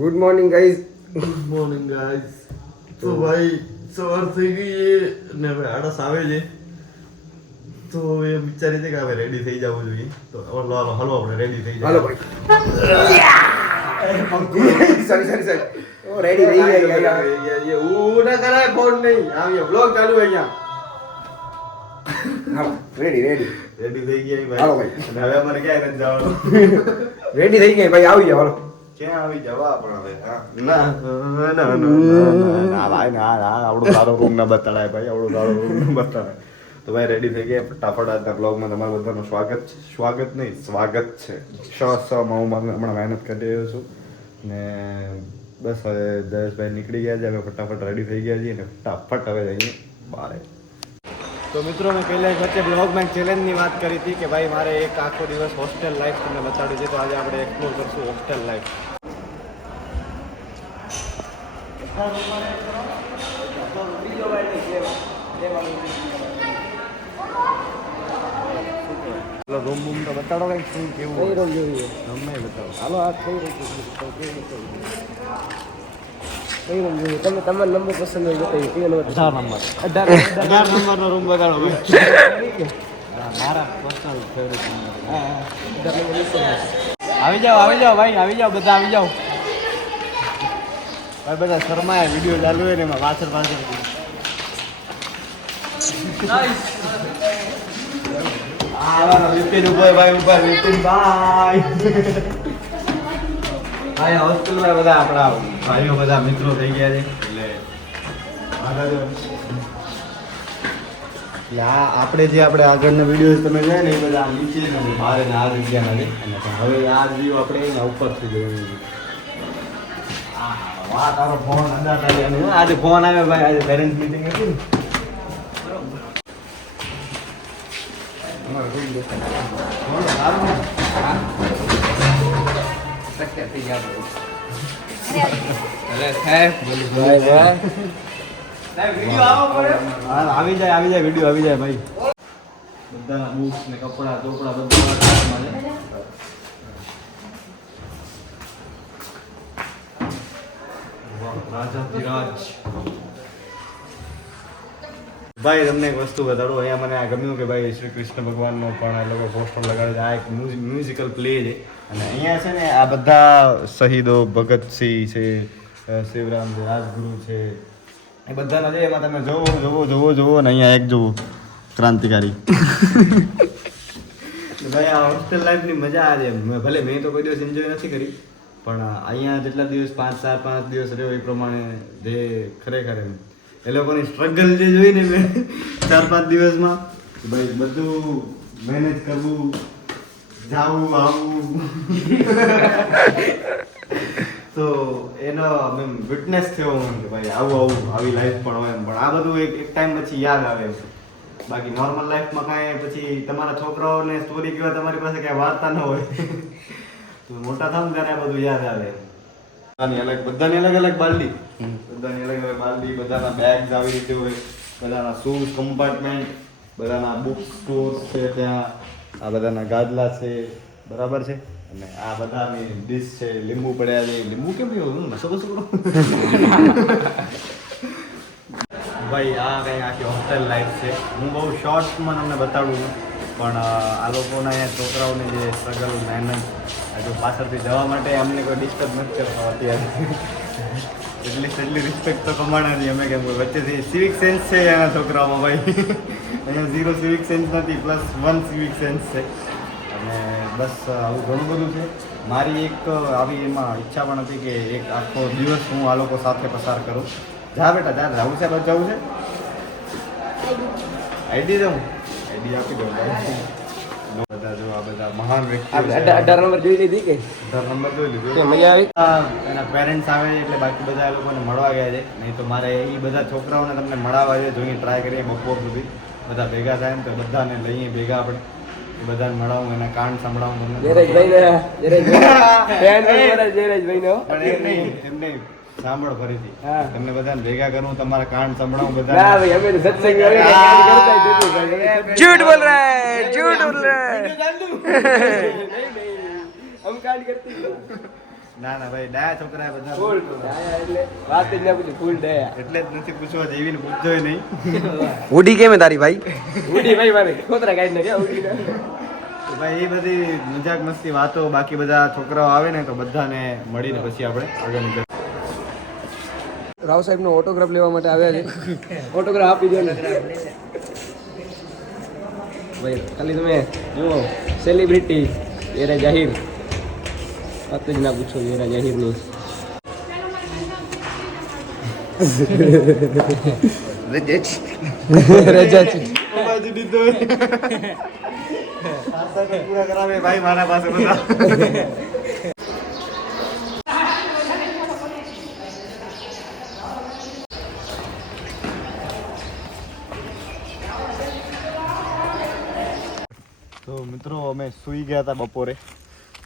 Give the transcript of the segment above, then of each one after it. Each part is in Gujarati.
Good morning guys. Good morning guys. તો ભાઈ સવાર થઈ ગઈ ને હવે આળસ આવે છે, તો એ વિચારી છે કે હવે રેડી થઈ જવું જોઈએ. તો હલો આપણે રેડી થઈ હાલો જાય. ભાઈ. સોરી. ઓ રેડી થઈ ગયા. ये वो ना कराए फोन नहीं, हम ये ब्लॉग चालू है यहाँ. હાલો રેડી. રેડી થઈ ગયા હાલો ભાઈ. ભાઈ. અને હવે અમારે ક્યાંય નથી જવાનું. રેડી થઈ ગયા ભાઈ, આવી જાઓ હાલો. ક્યાં આવી જવા પણ હવે? ના ભાઈ ના આવડું સારો રૂમ ના બતાડાય ભાઈ, આવડું સારો રૂમ ના બતાડાય. તો ભાઈ રેડી થઈ ગયા. ફટાફટ આજના બ્લોગમાં તમારું બધાનું સ્વાગત છે. હું હમણાં મહેનત કરી રહ્યો છું ને બસ હવે દરેશભાઈ નીકળી ગયા છે. હવે ફટાફટ રેડી થઈ ગયા છીએ ને ફટાફટ હવે જઈએ બહાર. તો મિત્રો મેં પહેલાં વચ્ચે બ્લોગમાં ચેલેન્જની વાત કરી હતી કે ભાઈ મારે એક આખો દિવસ હોસ્ટેલ લાઈફ તમને બતાડી છે. તો આજે આપણે એક્સપ્લોર કરશું હોસ્ટેલ લાઈફ. રૂમ બૂમ તો બતાડો કંઈક શું કેવું કઈ રૂમ જોઈએ? ગમે એ બતાવો. હાલો આ કઈ રૂમ જોઈએ? તમે તમારો નંબર પસંદ હોય બતાવી. કયો નંબર? 18 નંબરનો રૂમ બતાડો ભાઈ. મારા પર્સનલ ફેવરેટ નંબર. આવી જાઓ ભાઈ, આવી જાઓ બધા, આવી જાઓ ભાઈ. બધા શર્માએ વિડીયો ચાલુ હોય ને એમાં પાછળ વિપિન ભાઈ ભાઈ હોસ્ટેલમાં બધા આપણા ભાઈઓ બધા મિત્રો થઈ ગયા છે. એટલે આપણે જે આગળના વિડીયો તમે જોયા ને એ બધા નીચે ને બહાર ને આ જગ્યાના છે. અને હવે આ વ્યૂ આપણે એના ઉપરથી જોયું. વાહ તારો ફોન અંદર આજે ફોન આવ્યો ભાઈ. આજે પેરેન્ટ્સ મીટિંગ હતી ને. આવી જાય વિડીયો આવી જાય ભાઈ. બધાના બુક્સ ને કપડા ચોપડા બધા રાજાધિરાજ. ભાઈ તમને એક વસ્તુ બતાડું. અહીંયા મને આ ગમ્યું કે ભાઈ શ્રી કૃષ્ણ ભગવાનનો પણ એ લોકો પોસ્ટર લગાડે છે. આ એક મ્યુઝિકલ પ્લે છે. અને અહીંયા છે ને આ બધા શહીદો ભગતસિંહ છે, શિવરામ છે, રાજગુરુ છે, એ બધાના છે. એમાં તમે જોવો ને અહીંયા એક જોવો ક્રાંતિકારી. ભાઈ આ હોસ્ટેલ લાઈફની મજા આ છે. ભલે મેં તો કોઈ દિવસ એન્જોય નથી કરી, પણ અહીંયા જેટલા દિવસ 5 દિવસ રહ્યો એ પ્રમાણે જે ખરેખર એ લોકોની સ્ટ્રગલ જે જોઈને મેં 4-5 દિવસમાં ભાઈ બધું મેનેજ કરવું, જાવું આવું, તો એનો મેં વિટનેસ થયો હું કે ભાઈ આવું આવી લાઈફ પણ હોય. પણ આ બધું એક ટાઈમ પછી યાદ આવે. બાકી નોર્મલ લાઈફમાં કાંઈ પછી તમારા છોકરાઓને સ્ટોરી કહેવા તમારી પાસે કાંઈ વાર્તા ન હોય. તો મોટા થાવ ને ત્યારે આ બધું યાદ આવે. બધાની અલગ બાલદી, બધાના બેગ્સ આવી રીતે હોય, બધાના શૂઝ કમ્પાર્ટમેન્ટ, બધાના બુક સ્ટોર છે ત્યાં, આ બધાના ગાદલા છે, બરાબર છે. અને આ બધાની ડીશ છે, લીંબુ પડ્યા છે. લીંબુ કેમ પીવું? નશો કરો ભાઈ. આ કંઈ આખી હોસ્ટેલ લાઈફ છે. હું બહુ શોર્ટમાં તમને બતાડું છું, પણ આ લોકોના અહીંયા છોકરાઓની જે સ્ટ્રગલ મહેનત, હજુ પાછળથી જવા માટે અમને કોઈ ડિસ્ટર્બ નથી કરતો અત્યારે. એટલી રિસ્પેક્ટ તો કમાણા નહીં અમે. કેમ વચ્ચેથી સિવિક સેન્સ છે એના છોકરાઓમાં ભાઈ. અહીંયા 0 સિવિક સેન્સ નથી, +1 સિવિક સેન્સ છે. અને બસ આવું ઘણું બધું છે. મારી એક આવી એમાં ઈચ્છા પણ હતી કે એક આખો દિવસ હું આ લોકો સાથે પસાર કરું. જા બેટા જા, જવું છે બસ જવું છે. આઈડી દઉં, આઈડી આપી દઉં ભાઈ. બધા જો આ બધા મહાન વ્યક્તિઓ 18 નંબર જોઈ લીધી કે? 18 નંબર જોઈ લીધું. મજા આવી? એના પેરેન્ટ્સ આવે છે એટલે બાકી બધા એ લોકોને મળવા ગયા છે. નહીં તો મારે એ બધા છોકરાઓને તમને મળવા છે. જોઈએ ટ્રાય કરીએ બપોર સુધી બધા ભેગા થાય ને તો બધાને લઈએ ભેગા આપણે. એ બધાને મળાવું, એના કાન સંભળાવું તમને. એમને સાંભળો ફરીથી. તમને બધાને ભેગા કરું, તમારા કાન સંભળાવું બધા. झूठ बोल रहा है, झूठ बोल रहा है. हम कांड करते हैं. ના ના ભાઈ ડાયા છોકરા બધા ફૂલ ડાયા એટલે વાત જ ના પૂછી ફૂલ ડાયા એટલે જ નથી પૂછવા જેવીને પૂછજોય નહીં. ઉડી કેમ હે તારી ભાઈ? ઉડી ભાઈ મારે ખોતરા કાઢી નાખ્યા ઉડી ના તો ભાઈ એ બધી મજાક મસ્તી વાતો બાકી બધા છોકરાઓ આવે ને તો બધાને મળીને પછી આપણે આગળની કરીએ. રાવ સાહેબ નો ઓટોગ્રાફ લેવા માટે આવ્યા છે. ઓટોગ્રાફ આપી દો ને ભાઈ. ખાલી તમે જુઓ સેલિબ્રિટી એરા જાહેર વાત જ ના પૂછો એરા જાહેરની. રજા છે બાજુ દીધો પૂરા કરાવે ભાઈ મારા પાસે બધા. તો મિત્રો અમે સૂઈ ગયા હતા બપોરે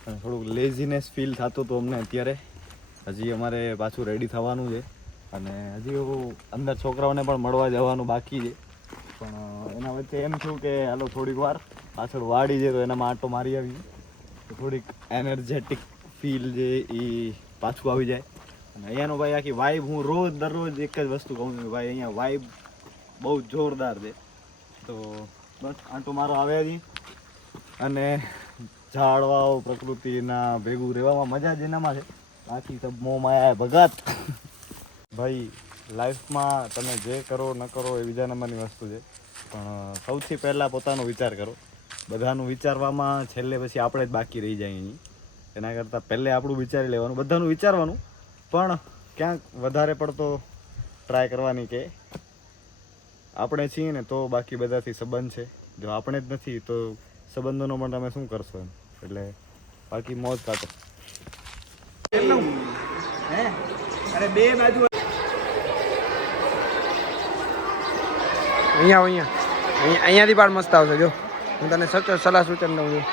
અને થોડુંક લેઝીનેસ ફીલ થતું હતું અમને અત્યારે. હજી અમારે પાછું રેડી થવાનું છે અને હજી અંદર છોકરાઓને પણ મળવા જવાનું બાકી છે. પણ એના વચ્ચે એમ થયું કે હાલો થોડીક વાર પાછળ વાડી છે તો એનામાં આંટો મારી આવી તો થોડીક એનર્જેટિક ફીલ જે એ પાછું આવી જાય. અને અહીંયાનો ભાઈ આખી વાઇબ હું રોજ દરરોજ એક જ વસ્તુ કહું છું ભાઈ અહીંયા વાઇબ બહુ જોરદાર છે. તો બસ આંટો મારો આવે હજી અને ઝાડવાઓ પ્રકૃતિના ભેગું રહેવામાં મજા જ એનામાં છે. બાકી સબ મોહ માયા ભગત. ભાઈ લાઈફમાં તમે જે કરો ન કરો એ બીજા નંબરની વસ્તુ છે પણ સૌથી પહેલાં પોતાનો વિચાર કરો. બધાનું વિચારવામાં છેલ્લે પછી આપણે જ બાકી રહી જાય અહીં. એના કરતાં પહેલે આપણું વિચારી લેવાનું, બધાનું વિચારવાનું પણ ક્યાંક વધારે પડતો ટ્રાય કરવાની કે આપણે છીએ ને તો બાકી બધાથી સંબંધ છે. જો આપણે જ નથી તો સંબંધોનો પણ તમે શું કરશો એમ. એટલે બાકી મોજ કાઢો. અરે બે બાજુ અહીંયા અહીંયાથી પણ મસ્ત આવશે. જો હું તને સલાહ સૂચન દઉં છું.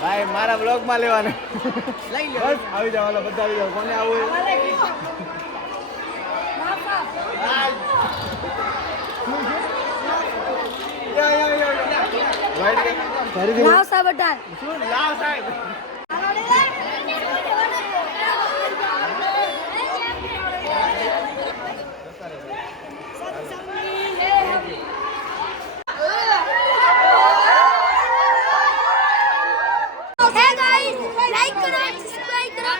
ભાઈ મારા બ્લોગમાં લેવાને લઈ લો બસ આવી જાવ. હાલો બધા આવી જાવ. કોને આવું લાવ સાહેબ અઢાર. લાવ સાહેબ. Hey guys, like करो, subscribe करो.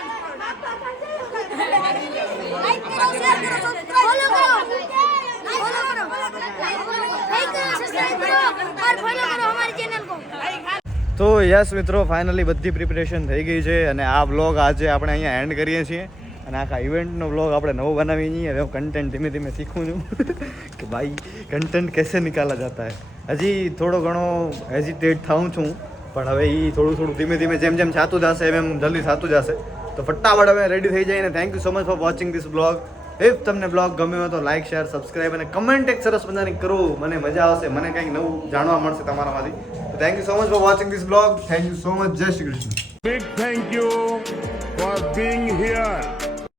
Like करो, share करो, follow करो. Follow करो. Like करो, subscribe करो और follow करो हमारे चैनल को. તો યસ મિત્રો ફાઇનલી બધી પ્રિપરેશન થઈ ગઈ છે અને આ બ્લોગ આજે આપણે અહીંયા એન્ડ કરીએ છીએ. અને આખા ઇવેન્ટનો બ્લોગ આપણે નવો બનાવી છીએ. હવે હું કન્ટેન્ટ ધીમે ધીમે શીખું છું કે ભાઈ કન્ટેન્ટ કેસે નિકાલા જાતા હે. હજી થોડો ઘણો હેઝિટેટ થાઉં છું પણ હવે એ થોડું ધીમે ધીમે જેમ જેમ થતું જશે એમ જલ્દી થતું જશે. તો ફટાફટ હવે રેડી થઈ જાય. અને thank you so much for watching this blog. If તમને બ્લોગ ગમ્યો હોય તો લાઇક શેર સબસ્ક્રાઈબ અને કમેન્ટ એક સરસ મજાની કરો. મને મજા આવશે, મને કંઈક નવું જાણવા મળશે તમારામાંથી. Thank you so much for watching this vlog. Thank you so much. Jai Shri Krishna. Big thank you for being here.